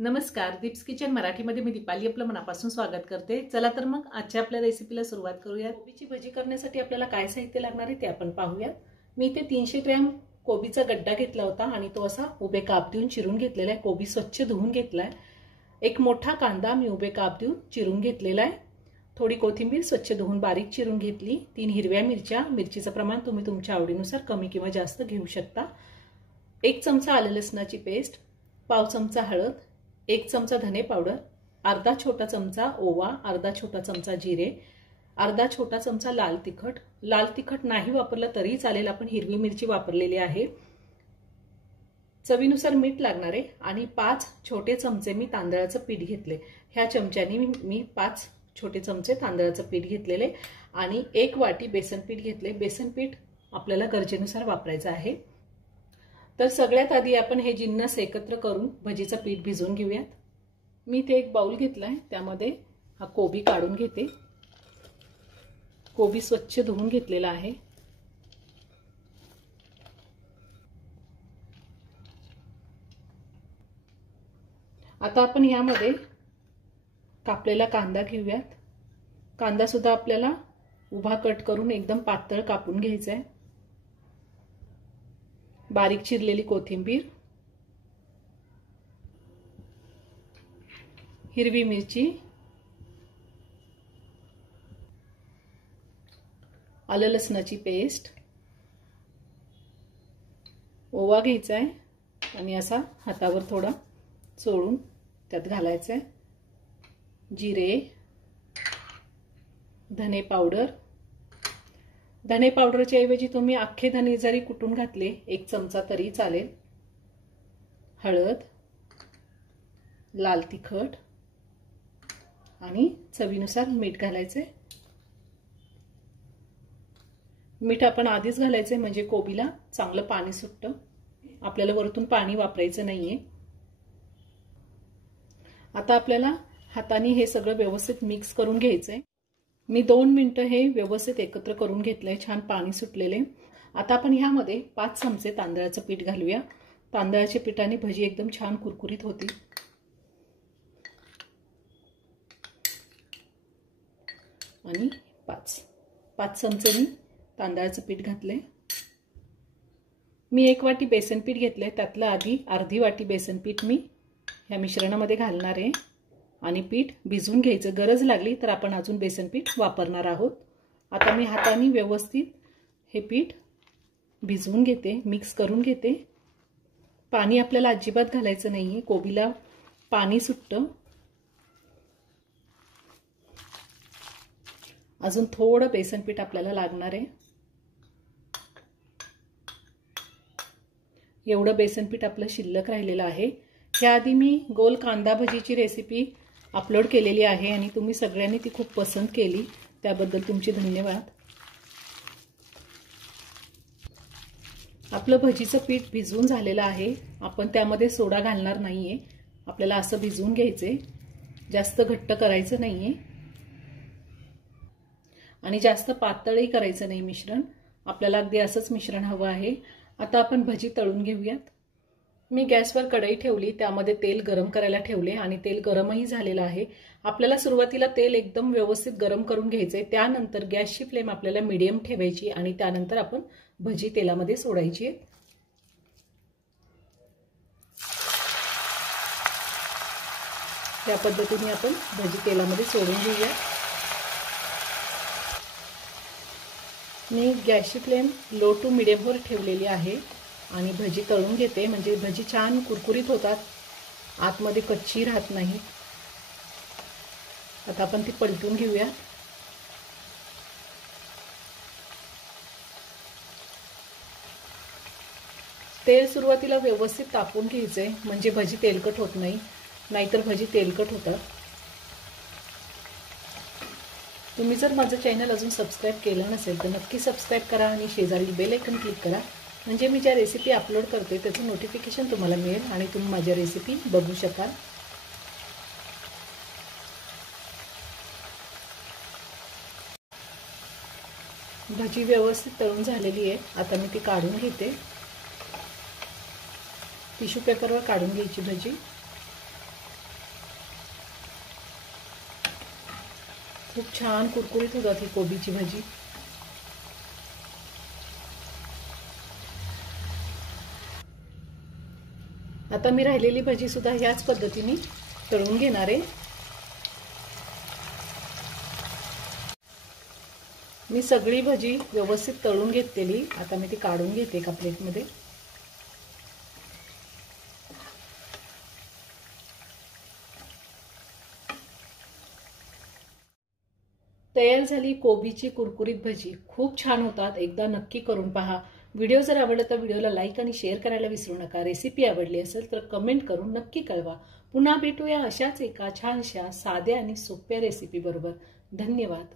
नमस्कार, दीप्स किचन मराठीमध्ये मी दीपाली आपलं मनापासून स्वागत करते। चला तर मग आजच्या आपल्या रेसिपीला सुरुवात करूया। कोबीची भजी करण्यासाठी आपल्याला काय साहित्य लागणार आहे ते आपण पाहूया। मी इथे 300 ग्रॅम कोबीचा गड्डा घेतला होता आणि तो असा उभे काप देऊन चिरून घेतलेला आहे। कोबी स्वच्छ धुवून घेतलाय। एक मोठा कांदा मी उभे काप देऊन चिरून घेतलेला आहे। थोडी कोथिंबीर स्वच्छ धुवून बारीक चिरून घेतली। 3 हिरव्या मिरच्या, मिरचीचं प्रमाण तुम्ही तुमच्या आवडीनुसार कमी किंवा जास्त घेऊ शकता। 1 चमचा आलं लसणाची पेस्ट, पाव चमचा हळद, 1 चमचा धने पावडर, अर्धा छोटा चमचा ओवा, अर्धा छोटा चमचा जिरे, अर्धा छोटा चमचा लाल तिखट। लाल तिखट नाही वापरलं तरी चालेल, आपण हिरवी मिरची वापरलेली आहे। चवीनुसार मीठ लागणार आहे आणि 5 छोटे चमचे मी तांदळाचं पीठ घेतले। ह्या चमच्याने मी 5 छोटे चमचे तांदळाचं पीठ घेतलेले आणि 1 वाटी बेसन पीठ घेतले। बेसन पीठ आपल्याला गरजेनुसार वापरायचं आहे। तर सगळ्यात आधी आपण हे जिन्नस एकत्र करून भजीचं पीठ भिजवून घेऊयात। मी इथे एक बाउल घेतलाय, त्यामध्ये हा कोबी काढून घेते। कोबी स्वच्छ धुवून घेतलेला आहे। आता आपण यामध्ये कापलेला कांदा घेऊयात। कांदा सुद्धा आपल्याला उभा कट करून एकदम पातळ कापून घ्यायचा आहे। बारीक चिरलेली कोथिंबीर, हिरवी मिरची, आलं लसणाची पेस्ट, ओवा घ्यायचा आहे आणि असा हातावर थोडा चोळून त्यात घालायचा आहे। जिरे, धने पावडर, धने पावडरच्या ऐवजी तुम्ही अख्खे धने जरी कुटून घातले 1 चमचा तरी चालेल। हळद, लाल तिखट आणि चवीनुसार मीठ घालायचे। मीठ आपण आधीच घालायचे म्हणजे कोबीला चांगलं पाणी सुटतं, आपल्याला वरतून पाणी वापरायचं नाहीये। आता आपल्याला हाताने हे सगळं व्यवस्थित मिक्स करून घ्यायचंय। मी 2 मिनिटं हे व्यवस्थित एकत्र करून घेतलंय, छान पाणी सुटलेले। आता आपण ह्यामध्ये 5 चमचे तांदळाचं पीठ घालूया। तांदळाच्या पिठाने भजी एकदम छान कुरकुरीत होती। आणि 5 चमचे मी तांदळाचं पीठ घातले। मी 1 वाटी बेसन पीठ घेतले, त्यातलं आधी अर्धी वाटी बेसन पीठ मी ह्या मिश्रणामध्ये घालणार आहे आणि पीठ भिजवून घ्यायचं। गरज लागली तर आपण अजून बेसन पीठ वापरणार आहोत। आता मी हाताने व्यवस्थित हे पीठ भिजवून घेते, मिक्स करून घेते। पाणी आपल्याला अजिबात घालायचं नाहीये, कोबीला पाणी सुटतं। अजून थोडं बेसन पीठ आपल्याला लागणार आहे। एवढं बेसन पीठ आपलं शिल्लक राहिलेलं आहे। याआधी मी गोल कांदा भजीची रेसिपी अपलोड केलेली आहे आणि तुम्ही सगळ्यांनी ती खूप पसंत केली, त्याबद्दल तुमचे धन्यवाद। आपलं भजीचं पीठ भिजवून झालेलं आहे। आपण त्यामध्ये सोडा घालणार नाहीये, आपल्याला असं भिजवून घ्यायचे, जास्त घट्ट करायचं नाहीये आणि जास्त पातळही करायचं नाही मिश्रण, आपल्याला अगदी असंच मिश्रण हवं आहे। आता आपण भजी तळून घेऊयात। मी गॅसवर कढई ठेवली, त्यामध्ये तेल गरम करायला ठेवले आणि तेल गरमही झालेलं आहे। आपल्याला सुरुवातीला तेल एकदम व्यवस्थित गरम करून घ्यायचंय, त्यानंतर गॅसची फ्लेम आपल्याला मीडियम ठेवायची आणि त्यानंतर आपण भजी तेलामध्ये सोडायची। या पद्धतीने आपण भजी तेलामध्ये सोडून घेऊया। मी गॅसची फ्लेम लो टू मीडियमवर ठेवलेली आहे आणि भजी तळून घेते, म्हणजे भजी छान कुरकुरीत होतात, आतमध्ये कच्ची राहत नाही। आता आपण ती पलटून घेऊया। तेल सुरुवातीला व्यवस्थित तापवून घ्यायचे, म्हणजे भजी तेलकट होत नाही, नाहीतर भजी तेलकट होतात। तुम्ही जर माझं चॅनल अजून सबस्क्राइब केलं नसेल तर नक्की सबस्क्राइब करा आणि शेजारील बेल आयकॉन क्लिक करा, म्हणजे मी ज्या रेसिपी अपलोड करते त्याचं नोटिफिकेशन तुम्हाला मिळेल आणि तुम्ही माझ्या रेसिपी बघू शकाल। भजी व्यवस्थित तळून झालेली आहे। आता मी ती काढून घेते। टिश्यू पेपरवर काढून घ्यायची भजी। खूप छान कुरकुरीत होतात ही कोबीची भाजी। आता मी राहिलेली भाजी सुद्धा याच पद्धतीने तळून घेणार आहे। मी सगळी भाजी व्यवस्थित तळून घेतलेली, आता मी ती काढून घेते एका प्लेटमध्ये। तयार झाली कोबीची कुरकुरीत भजी। खूप छान होतात, एकदा नक्की करून पहा। व्हिडिओ जर आवडला तर व्हिडिओला लाईक आणि शेअर करायला विसरू नका। रेसिपी आवडली असेल तर कमेंट करून नक्की कळवा। पुन्हा भेटूया अशाच एका छानशा साध्या आणि सोप्या रेसिपी बरोबर। धन्यवाद।